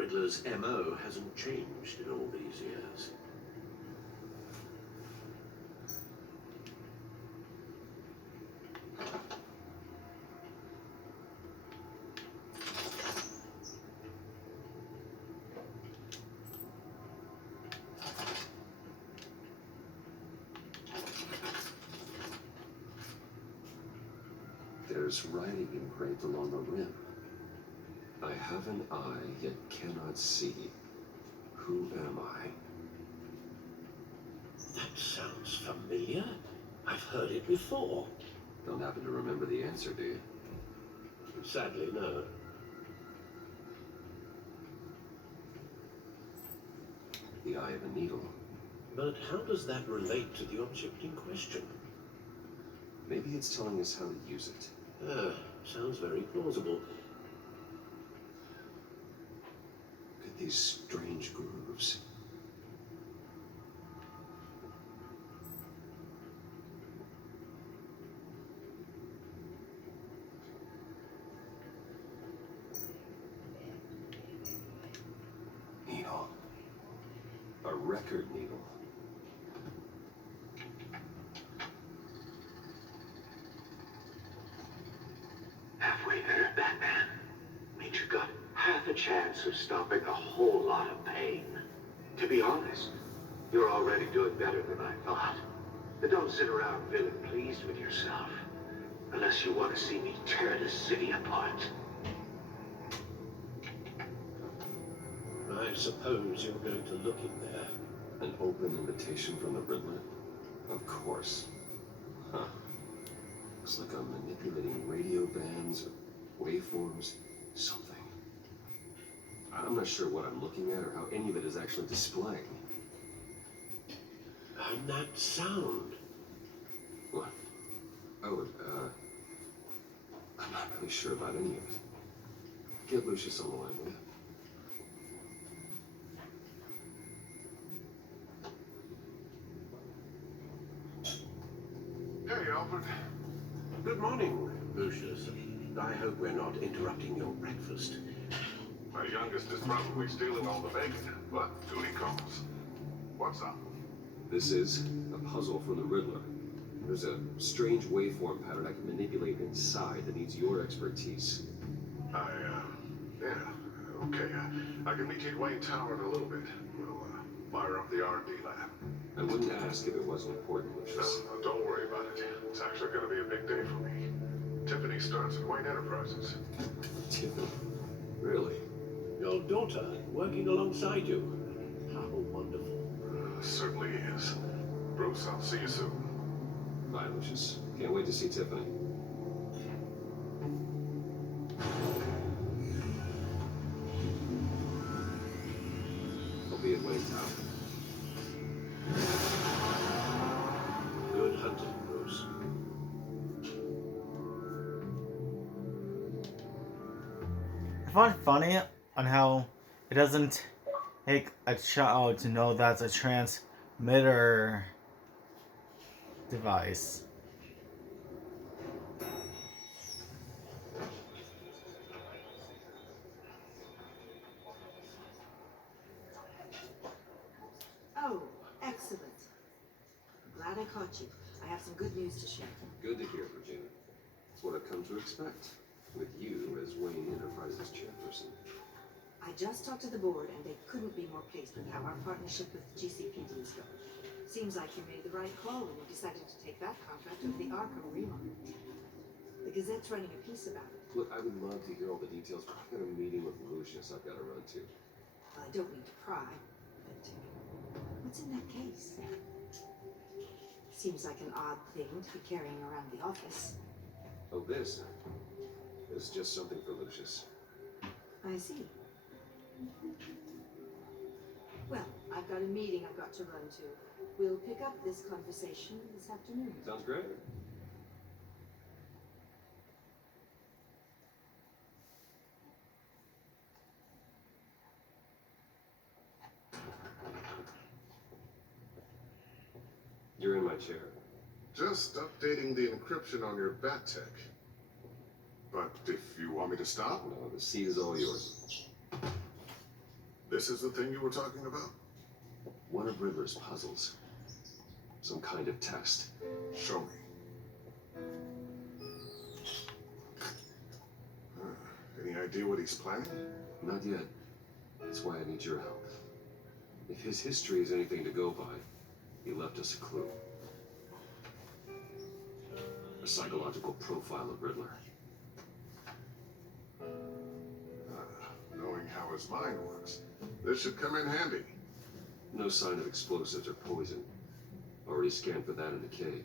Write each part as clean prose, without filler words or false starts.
Riddler's MO hasn't changed in all these years. There's writing engraved along the rim. I have an eye, yet cannot see. Who am I? That sounds familiar. I've heard it before. Don't happen to remember the answer, do you? Sadly, no. The eye of a needle. But how does that relate to the object in question? Maybe it's telling us how to use it. Sounds very plausible. Look at these strange grooves. Needle. A record needle. Halfway there, Batman. Means you got half a chance of stopping a whole lot of pain. To be honest, you're already doing better than I thought. But don't sit around feeling pleased with yourself. Unless you want to see me tear this city apart. I suppose you're going to look in there. An open invitation from the Riddler? Of course. Huh. Looks like I'm manipulating radio bands or waveforms, something. I'm not sure what I'm looking at or how any of it is actually displaying. And that sound. What? Oh, I'm not really sure about any of it. Get Lucius on the line, will you? Hey, Alfred. Good morning, Lucius. I hope we're not interrupting your breakfast. My youngest is probably stealing all the bacon, but duty calls. What's up? This is a puzzle from the Riddler. There's a strange waveform pattern I can manipulate inside that needs your expertise. Yeah, okay. I can meet you at Wayne Tower in a little bit. We'll fire up the R&D lab. I wouldn't ask if it wasn't important, Lucius. No, don't worry about it. It's actually going to be a big day for me. Tiffany starts at Wayne Enterprises. Tiffany? Really? Your daughter working alongside you. How wonderful. Certainly is. Bruce, I'll see you soon. Bye, Lucius. Can't wait to see Tiffany. I'll be at Wayne Tower. Good hunting, Bruce. I find it funny on how it doesn't take a child to know that's a transmitter device. Oh, excellent. Glad I caught you. I have some good news to share. Good to hear, Virginia. It's what I've come to expect, with you as Wayne Enterprises chairperson. I just talked to the board, and they couldn't be more pleased with how our partnership with GCPD is going. Seems like you made the right call when you decided to take that contract over the Arkham remodel. The Gazette's running a piece about it. Look, I would love to hear all the details, but I've got a meeting with Lucius I've got to run to. Well, I don't mean to pry, but what's in that case? Seems like an odd thing to be carrying around the office. Oh, this is just something for Lucius. I see. Well, I've got a meeting I've got to run to. We'll pick up this conversation this afternoon. Sounds great. You're in my chair. Just updating the encryption on your bat tech. But if you want me to stop? No, the seat is all yours. This is the thing you were talking about? One of Riddler's puzzles. Some kind of test. Show me. Any idea what he's planning? Not yet. That's why I need your help. If his history is anything to go by, he left us a clue. A psychological profile of Riddler. Knowing how his mind works, this should come in handy. No sign of explosives or poison. Already scanned for that in the cave.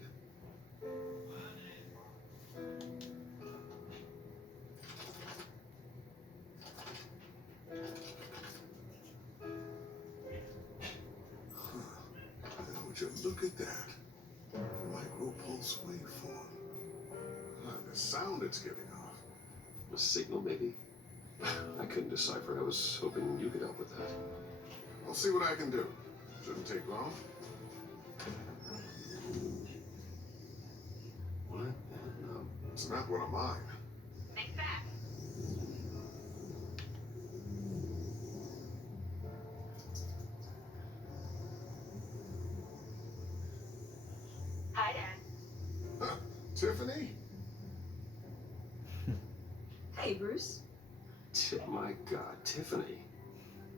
Would you look at that? Micropulse waveform. The sound it's giving off. A signal, maybe? I couldn't decipher. I was hoping you could help with that. I'll see what I can do. Shouldn't take long. What? It's not one of mine. Think back. Hi, Dad. Huh. Tiffany? Hey, Bruce. My God, Tiffany.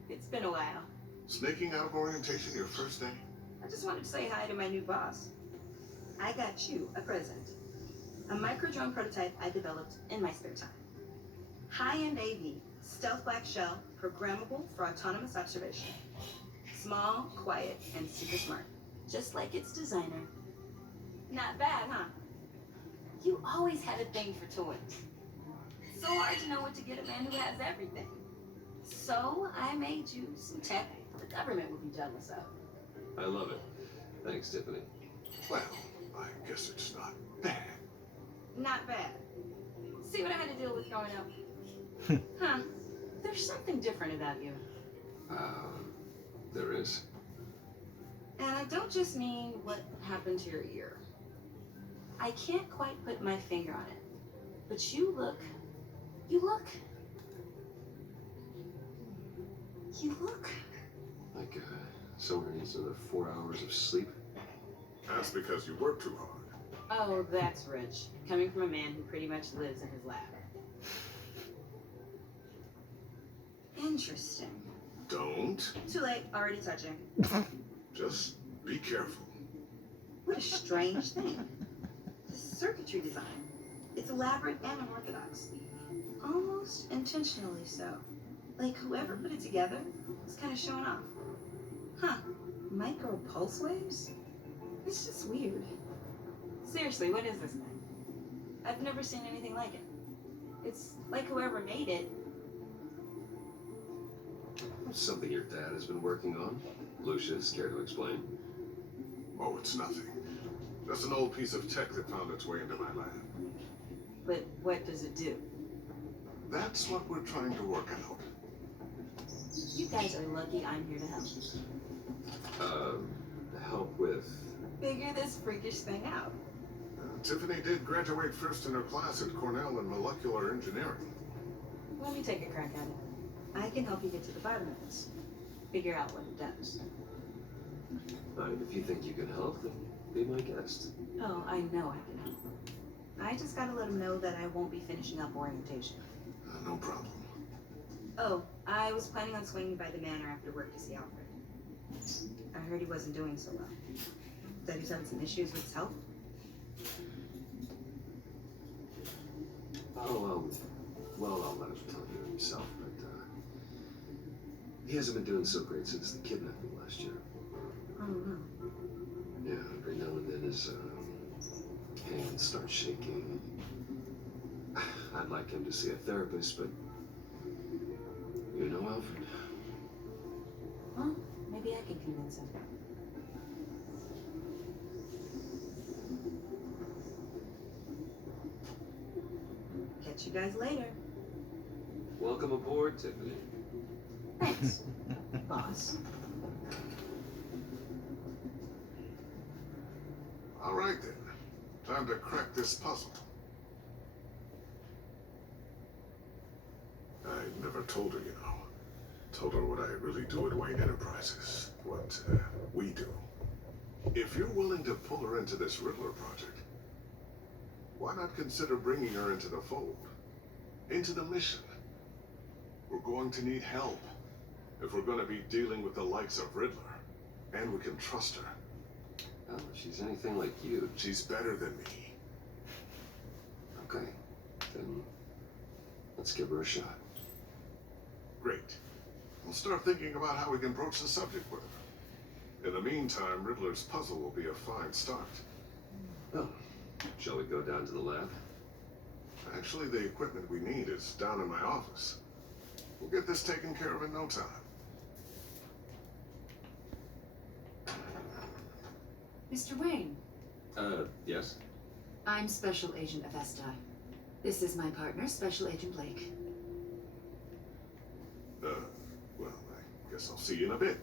It's been a while. Sneaking out of orientation your first day? I just wanted to say hi to my new boss. I got you a present. A micro-drone prototype I developed in my spare time. High-end AV, stealth black shell, programmable for autonomous observation. Small, quiet, and super smart. Just like its designer. Not bad, huh? You always had a thing for toys. So hard to know what to get a man who has everything. So I made you some tech the government would be jealous of. I love it. Thanks, Tiffany. Well, I guess it's not bad. Not bad. See what I had to deal with growing up? Huh. There's something different about you. There is. And I don't just mean what happened to your ear. I can't quite put my finger on it. But you look... Like, someone who needs another 4 hours of sleep. That's because you work too hard. Oh, that's rich. Coming from a man who pretty much lives in his lab. Interesting. Don't. Too late. Already touching. Just be careful. What a strange thing. The circuitry design. It's elaborate and unorthodox. Almost intentionally so. Like whoever put it together was kind of showing off. Huh. Micro pulse waves? It's just weird. Seriously, what is this thing? I've never seen anything like it. It's like whoever made it. Something your dad has been working on? Lucius, care to explain? Oh, it's nothing. Just an old piece of tech that found its way into my lab. But what does it do? That's what we're trying to work out. You guys are lucky I'm here to help. Help with... Figure this freakish thing out. Tiffany did graduate first in her class at Cornell in molecular engineering. Let me take a crack at it. I can help you get to the bottom of this. Figure out what it does. If you think you can help, then be my guest. Oh, I know I can help. I just gotta let him know that I won't be finishing up orientation. No problem. Oh, I was planning on swinging by the manor after work to see Alfred. I heard he wasn't doing so well. That he's having some issues with his health. Oh, well, I'll let him tell you himself, but, he hasn't been doing so great since the kidnapping last year. Oh, no. Yeah, every now and then his, hands start shaking. I'd like him to see a therapist, but you know, Alfred. Well, maybe I can convince him. Catch you guys later. Welcome aboard, Tiffany. Thanks, boss. All right then. Time to crack this puzzle. I never told her, you know. Told her what I really do at Wayne Enterprises. What we do. If you're willing to pull her into this Riddler project, why not consider bringing her into the fold? Into the mission? We're going to need help if we're going to be dealing with the likes of Riddler. And we can trust her. Well, if she's anything like you, She's better than me. okay. Then let's give her a shot. Great. We'll start thinking about how we can broach the subject with her. In the meantime, Riddler's puzzle will be a fine start. Well, shall we go down to the lab? Actually, the equipment we need is down in my office. We'll get this taken care of in no time. Mr. Wayne, Yes? I'm Special Agent of S.S.S. This is my partner, Special Agent Blake. Well, I guess I'll see you in a bit.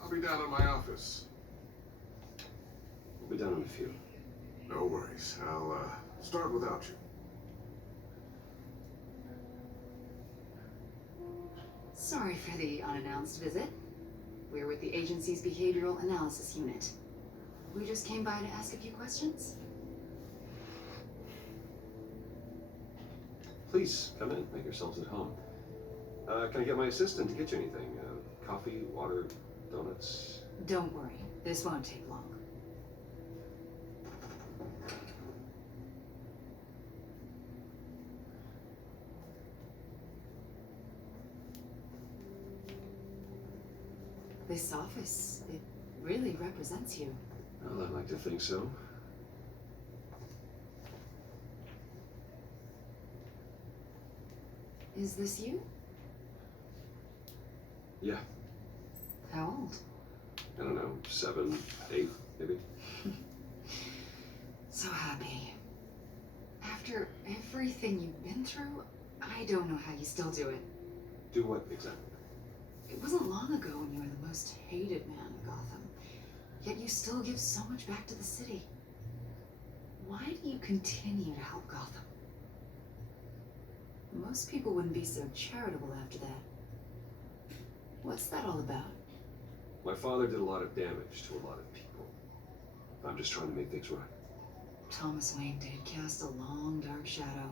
I'll be down in my office. We'll be down in a few. No worries. I'll, start without you. Sorry for the unannounced visit. We're with the agency's Behavioral Analysis Unit. We just came by to ask a few questions. Please, come in. Make yourselves at home. Can I get my assistant to get you anything? Coffee, water, donuts? Don't worry, this won't take long. This office, it really represents you. Well, I'd like to think so. Is this you? Yeah, How old? I don't know, 7, 8, maybe? So happy. After everything you've been through, I don't know how you still do it. Do what exactly? It wasn't long ago when you were the most hated man in Gotham, yet you still give so much back to the city. Why do you continue to help Gotham? Most people wouldn't be so charitable after that. What's that all about? My father did a lot of damage to a lot of people. I'm just trying to make things right. Thomas Wayne did cast a long, dark shadow.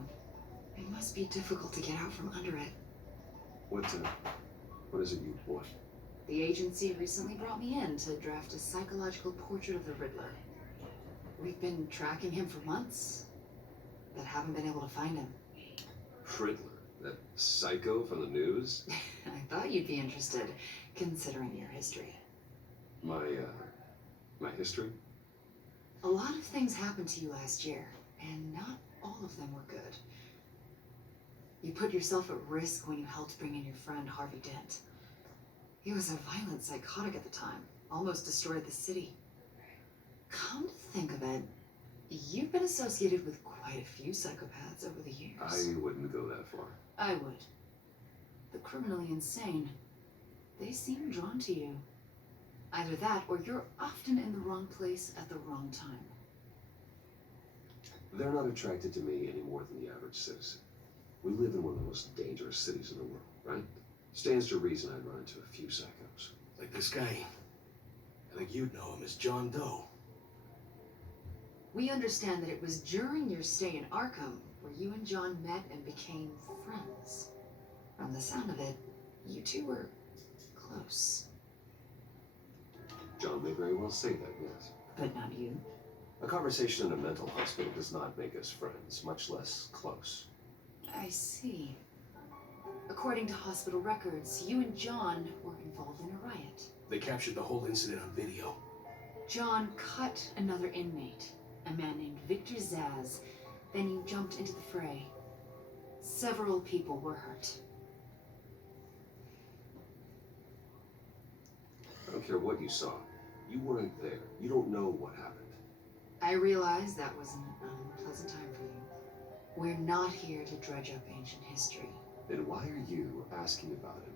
It must be difficult to get out from under it. What is it you want? The agency recently brought me in to draft a psychological portrait of the Riddler. We've been tracking him for months, but haven't been able to find him. Riddler? That psycho from the news? I thought you'd be interested, considering your history. My history? A lot of things happened to you last year, and not all of them were good. You put yourself at risk when you helped bring in your friend Harvey Dent. He was a violent psychotic at the time, almost destroyed the city. Come to think of it, you've been associated with quite a few psychopaths over the years. I wouldn't go that far. I would. The criminally insane, they seem drawn to you. Either that, or you're often in the wrong place at the wrong time. They're not attracted to me any more than the average citizen. We live in one of the most dangerous cities in the world, right? Stands to reason I'd run into a few psychos. Like this guy. I think you'd know him as John Doe. We understand that it was during your stay in Arkham where you and John met and became friends. From the sound of it, you two were close. John may very well say that, yes. But not you. A conversation in a mental hospital does not make us friends, much less close. I see. According to hospital records, you and John were involved in a riot. They captured the whole incident on video. John cut another inmate, a man named Victor S.X.S. Then you jumped into the fray. Several people were hurt. I don't care what you saw. You weren't there. You don't know what happened. I realize that was an unpleasant time for you. We're not here to dredge up ancient history. Then why are you asking about him?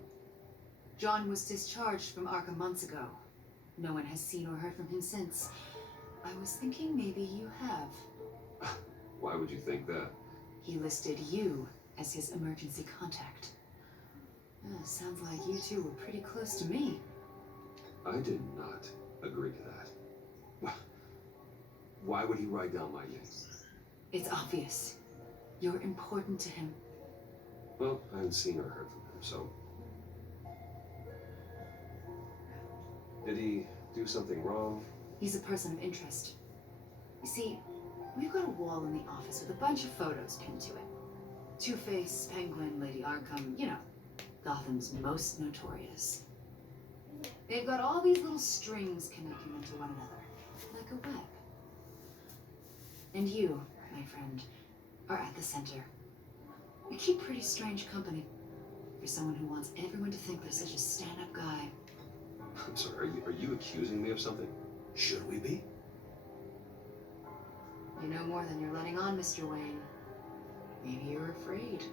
John was discharged from Arkham months ago. No one has seen or heard from him since. I was thinking maybe you have. Why would you think that? He listed you as his emergency contact. Sounds like you two were pretty close to me. I did not agree to that. Why would he write down my name? It's obvious. You're important to him. Well, I haven't seen or heard from him, so... Did he do something wrong? He's a person of interest. You see, we've got a wall in the office with a bunch of photos pinned to it. Two-Face, Penguin, Lady Arkham, you know, Gotham's most notorious. They've got all these little strings connecting them to one another, like a web. And you, my friend, are at the center. You keep pretty strange company for someone who wants everyone to think they're such a stand-up guy. I'm sorry, are you accusing me of something? Should we be? You know more than you're letting on, Mr. Wayne. Maybe you're afraid.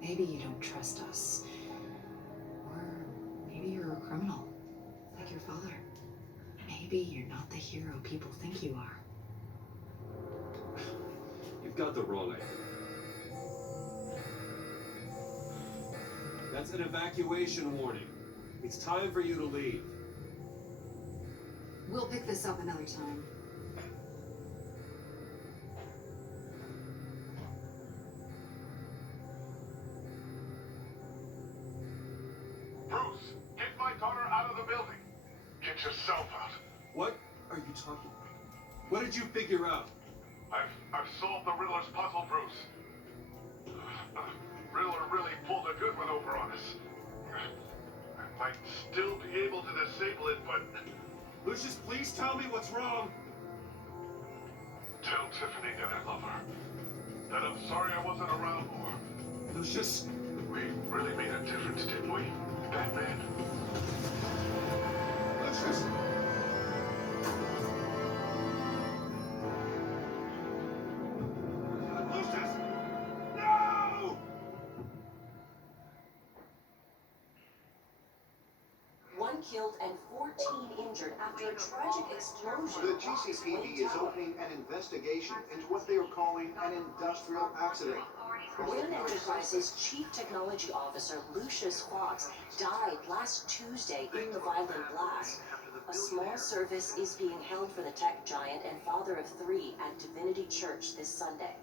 Maybe you don't trust us. Or maybe you're a criminal, like your father. Maybe you're not the hero people think you are. You've got the wrong idea. That's an evacuation warning. It's time for you to leave. We'll pick this up another time. Bruce, get my daughter out of the building. Get yourself out. What are you talking about? What did you figure out? I've solved the Riddler's puzzle, Bruce. Riddler really pulled a good one over on us. I might still be able to disable it, but Lucius, please tell me what's wrong. tell Tiffany that I love her. That I'm sorry I wasn't around more. Lucius? We really made a difference, didn't we, Batman? Lucius! Lucius! No! One killed and 14 injured after a tragic explosion. The GCPD is opening an investigation into what they are calling an industrial accident. Wayne Enterprises Chief Technology Officer Lucius Fox died last Tuesday in the violent blast. A small service is being held for the tech giant and father of 3 at Divinity Church this Sunday.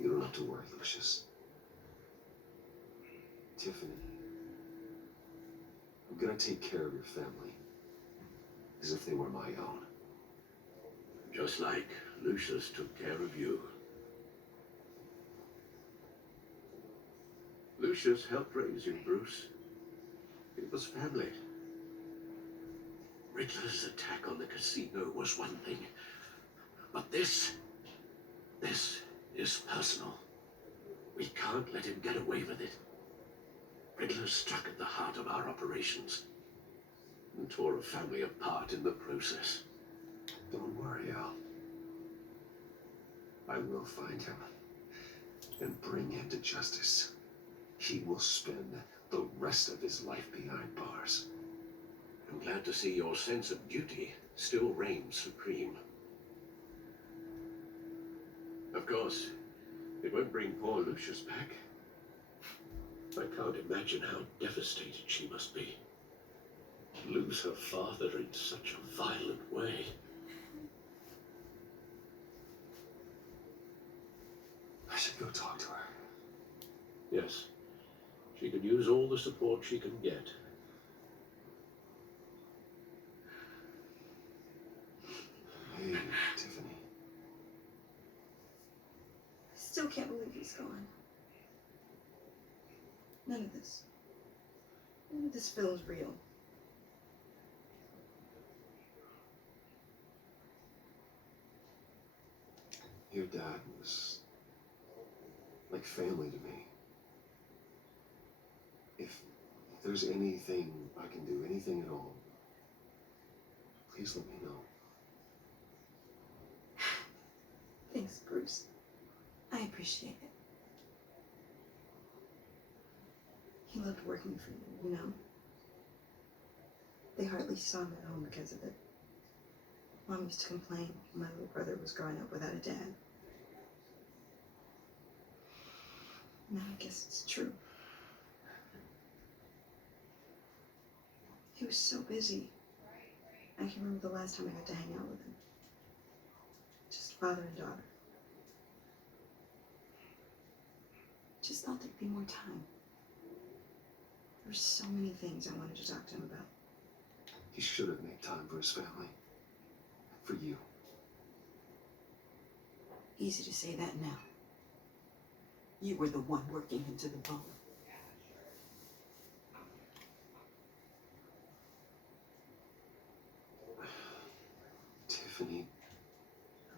You don't have to worry, Lucius. Tiffany, I'm gonna take care of your family as if they were my own. Just like Lucius took care of you. Lucius helped raise you, Bruce. It was family. Riddler's attack on the casino was one thing, but this is personal. We can't let him get away with it. Riddler struck at the heart of our operations and tore a family apart in the process. Don't worry, Al. I will find him and bring him to justice. He will spend the rest of his life behind bars. I'm glad to see your sense of duty still reigns supreme. Of course, it won't bring poor Lucius back. I can't imagine how devastated she must be. Lose her father in such a violent way. I should go talk to her. Yes, she could use all the support she can get. Hey, Tiffany. I still can't believe he's gone. None of this. None of this feels real. Your dad was like family to me. If there's anything I can do, anything at all, please let me know. Thanks, Bruce. I appreciate it. He loved working for you, you know? They hardly saw him at home because of it. Mom used to complain my little brother was growing up without a dad. Now I guess it's true. He was so busy. I can remember the last time I got to hang out with him. Just father and daughter. Just thought there'd be more time. There were so many things I wanted to talk to him about. He should have made time for his family. For you. Easy to say that now. You were the one working him to the bone. Tiffany.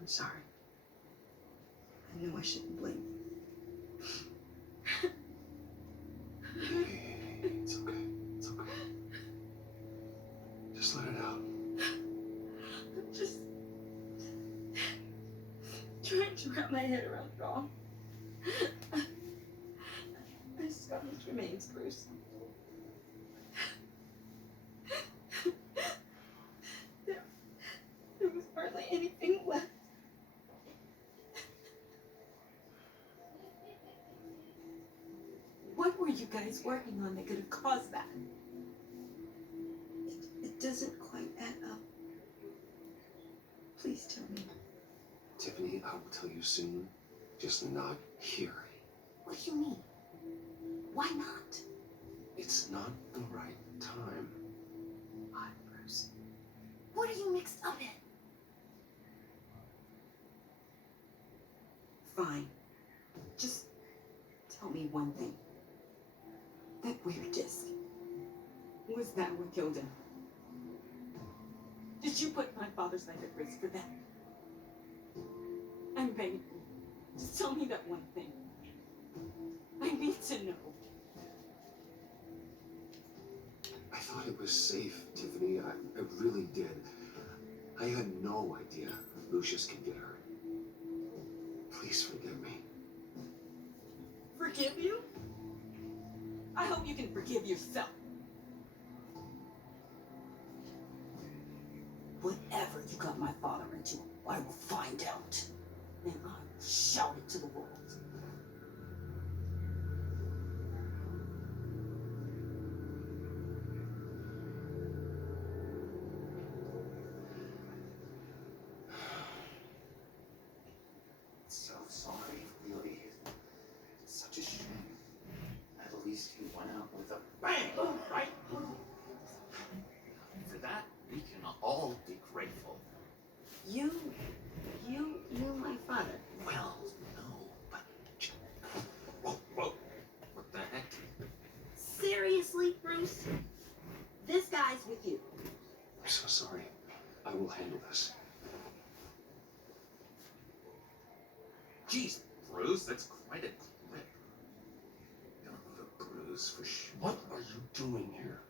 I'm sorry. I know I shouldn't blame you. Hey, it's okay. It's okay. Just let it out. I'm just trying to wrap my head around it all. I scarred remains, Bruce. There was hardly anything left. What were you guys working on that could have caused that? It doesn't quite add up. Please tell me. Tiffany, I will tell you soon. Just not here. What do you mean? Why not? It's not the right time. Why, Bruce? What are you mixed up in? Fine. Just tell me one thing. That weird disc. Was that what killed him? Did you put my father's life at risk for that? I'm begging you. Just tell me that one thing. I need to know. I thought it was safe, Tiffany. I really did. I had no idea Lucius could get hurt. Please forgive me. Forgive you? I hope you can forgive yourself. Whatever you got my father into, I will find out. And I will shout it to the world. So sorry, really. It's such a shame. At least you went out with a bang, right? For that, we can all be grateful. You my father. Well, no, but... Whoa. What the heck? Seriously, Bruce? This guy's with you. I'm so sorry. I will handle this. Jeez, Bruce, that's quite a grip. Gonna leave a bruise for sure. What are you doing here?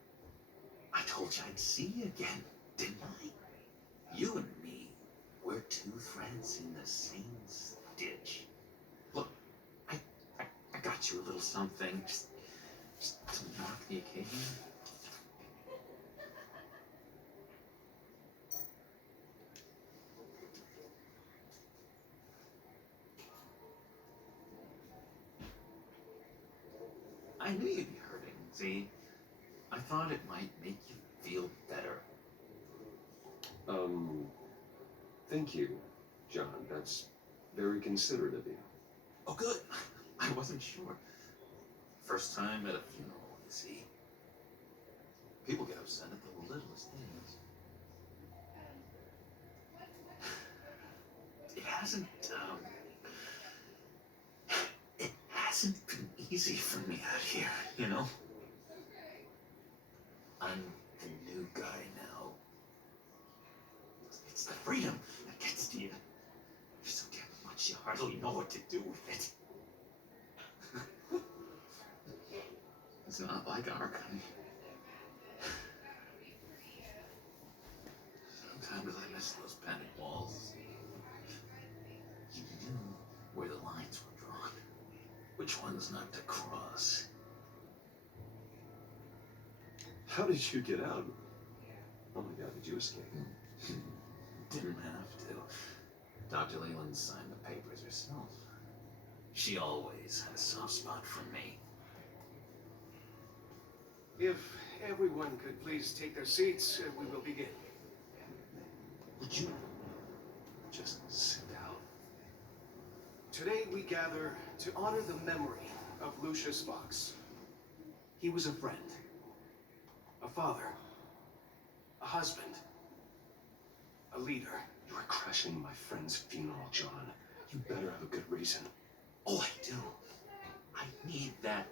I told you I'd see you again, didn't I? You and me, we're two threads in the same stitch. Look, I got you a little something, just to mark the occasion. I knew you'd be hurting, see? I thought it might make you feel better. Thank you, John. That's very considerate of you. Oh, good. I wasn't sure. First time at a funeral, you see. People get upset at the littlest things. It hasn't been easy for me out here, you know? I'm the new guy now. It's the freedom that gets to you. There's so damn much you hardly know what to do with it. It's not like Arkham. Sometimes I miss those padded walls. You knew where the lines were drawn. Which ones not to cross. How did you get out? Oh my god, did you escape? Didn't have to. Dr. Leland signed the papers herself. She always had a soft spot for me. If everyone could please take their seats, we will begin. Would you just sit down? Today we gather to honor the memory of Lucius Fox. He was a friend, a father, a husband, a leader. You are crashing my friend's funeral, John. You better have a good reason. Oh, I do. I need that,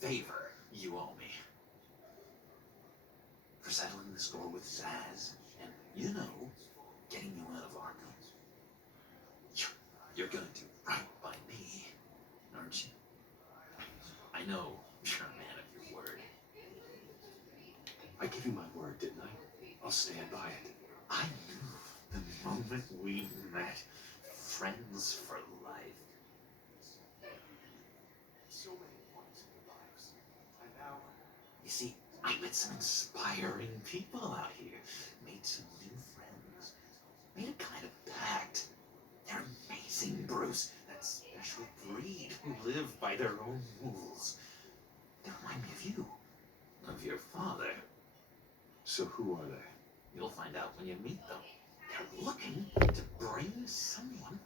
favor you owe me. For settling the score with S.X.S. and, you know, getting you out of Arkham. You're gonna do right by me, aren't you? I know you're a man of your word. I gave you my word, didn't I? I'll stand by it. I knew the moment we met. Friends for life. So many points in their lives. And now, You see, I met some inspiring people out here. Made some new friends. Made a kind of pact. They're amazing, Bruce. That special breed who live by their own rules. They remind me of you. Of your father. So who are they? You'll find out when you meet them. They're looking to bring someone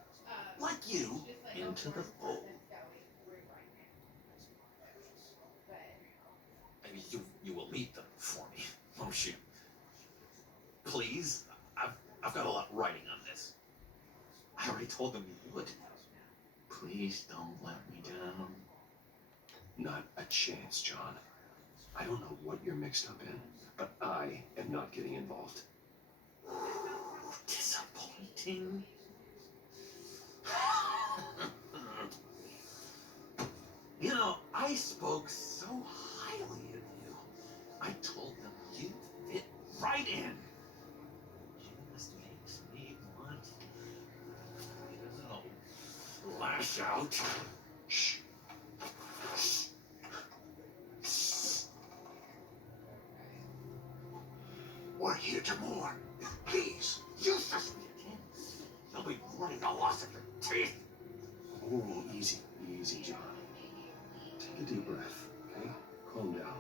like you into the fold. I mean, you will meet them for me, won't you? Please? I've got a lot writing on this. I already told them you would. Please don't let me down. Not a chance, John. I don't know what you're mixed up in, but I am not getting involved. Disappointing. You know, I spoke so highly of you. I told them you fit right in. Just makes me want, you know, lash out. Shh. We're here to mourn. Please, use us. You'll be mourning the loss of your teeth. Oh, easy, easy, John. Take a deep breath, okay? Calm down.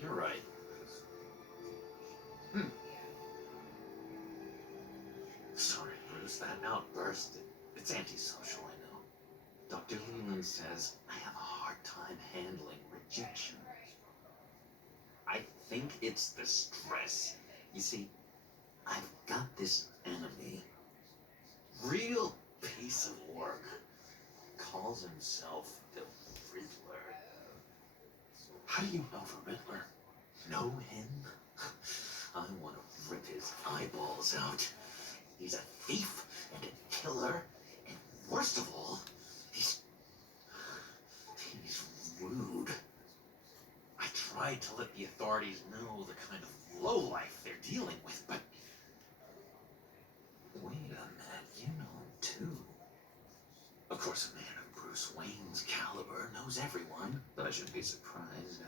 You're right. Sorry, Bruce, that outburst. It's antisocial, I know. Dr. Leland says I have a hard time handling rejection. I think it's the stress. You see, I've got this enemy. Real piece of work. Calls himself the Riddler. How do you know the Riddler? Know him? I want to rip his eyeballs out. He's a thief and a killer, and worst of all, he's rude. I tried to let the authorities know the kind of lowlife they're dealing with, but wait a minute, you know him too. Of course, a man of Bruce Wayne's caliber knows everyone, but I shouldn't be surprised.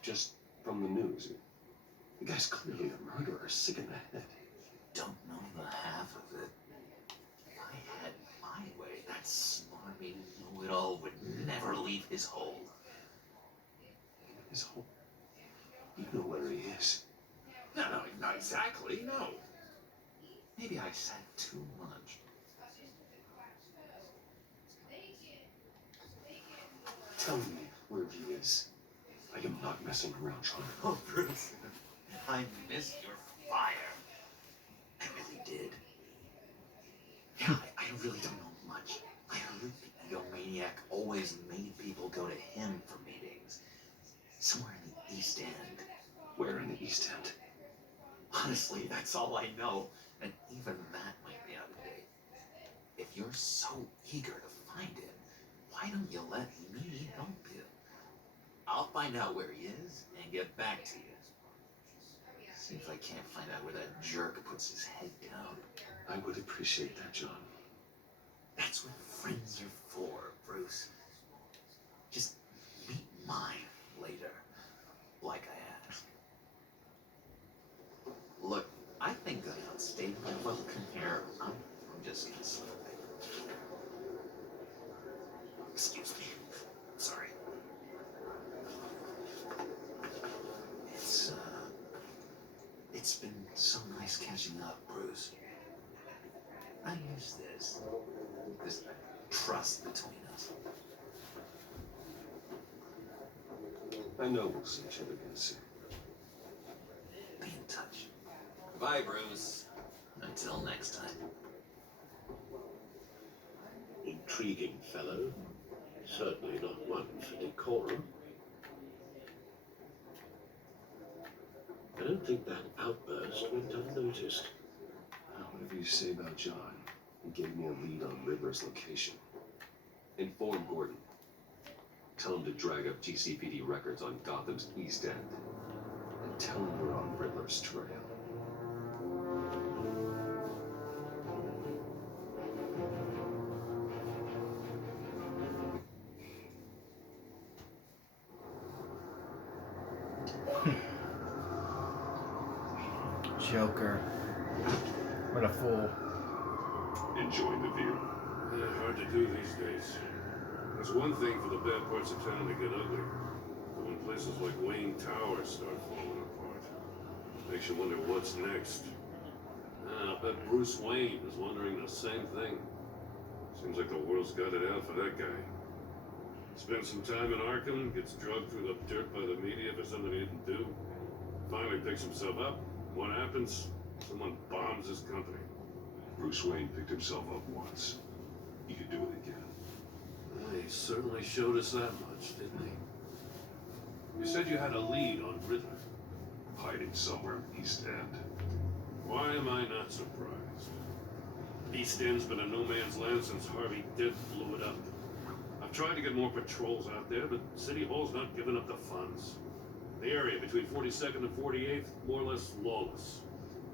Just from the news. The guy's clearly a murderer, sick in the head. Don't know the half of it. If I had my way, that smarmy know-it-all would never leave his hold. His whole... You know where he is. No, not exactly, no. Maybe I said too much. Tell me where he is. I am not messing around, John. Oh, Bruce, I miss your fire. I really did. Yeah, I really don't know much. I heard the egomaniac always made people go to him for meetings. Somewhere in the East End. Where in the East End? Honestly, that's all I know. And even that might be out of date. If you're so eager to find him, why don't you let me help you? I'll find out where he is and get back to you. See if I can't find out where that jerk puts his head down. I would appreciate that, John. That's what friends are for, Bruce. Just meet mine later. like I asked. Look, I think I outstayed my welcome here. I'm just gonna slip away. Excuse me. Sorry. It's been so nice catching up, Bruce. I use this trust between us. I know we'll see each other again soon. Be in touch. Bye, Bruce. Until next time. Intriguing fellow. Certainly not one for decorum. I don't think that outburst went unnoticed. Whatever you say about John, he gave me a lead on Riddler's location. Inform Gordon. Tell him to drag up GCPD records on Gotham's East End. And tell him we're on Riddler's trail. Joker. What a fool. Enjoying the view. Yeah, hard to do these days. It's one thing for the bad parts of town to get ugly, but when places like Wayne Tower start falling apart, makes you wonder what's next. I bet Bruce Wayne is wondering the same thing. Seems like the world's got it out for that guy. Spends some time in Arkham, gets drugged through the dirt by the media for something he didn't do. Finally picks himself up. What happens? Someone bombs his company. Bruce Wayne picked himself up once. He could do it again. He certainly showed us that much, didn't he? You said you had a lead on Riddler. Hiding somewhere in East End. Why am I not surprised? East End's been a no man's land since Harvey Dent blew it up. I've tried to get more patrols out there, but City Hall's not giving up the funds. The area between 42nd and 48th, more or less lawless.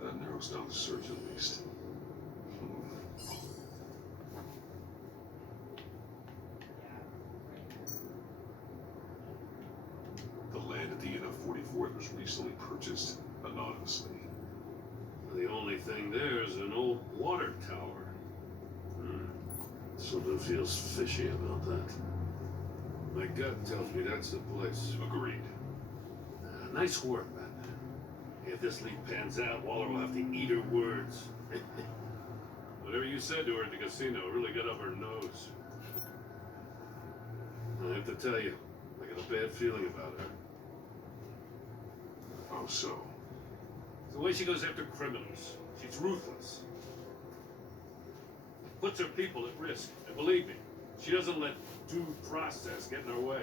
That narrows down the search at least. The land at the end of 44th was recently purchased anonymously. The only thing there is an old water tower. Something feels fishy about that. My gut tells me that's the place. Agreed. Nice work, Batman. If this lead pans out, Waller will have to eat her words. Whatever you said to her at the casino really got up her nose. I have to tell you, I got a bad feeling about her. How so? The way she goes after criminals. She's ruthless. Puts her people at risk. And believe me, she doesn't let due process get in her way.